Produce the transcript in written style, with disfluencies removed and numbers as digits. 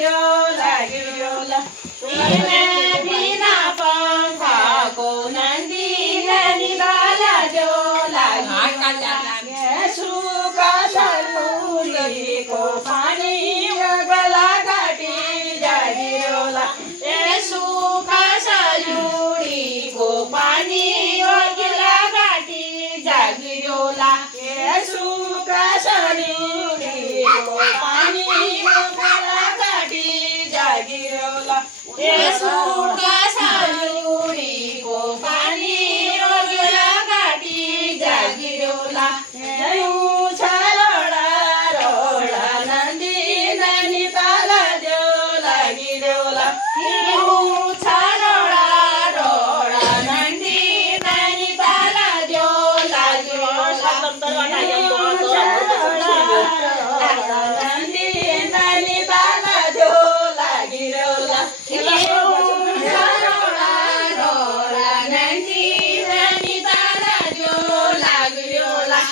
जोला गिरोला बिना पंखा को नंदी निराला जोला सुख सलूरी को पानी गला घाटी जागिरोला सुख सलूरी को पानी गला घाटी जागिरोला सुख सलूरी को पानी गला घाटी जागिरोला सुख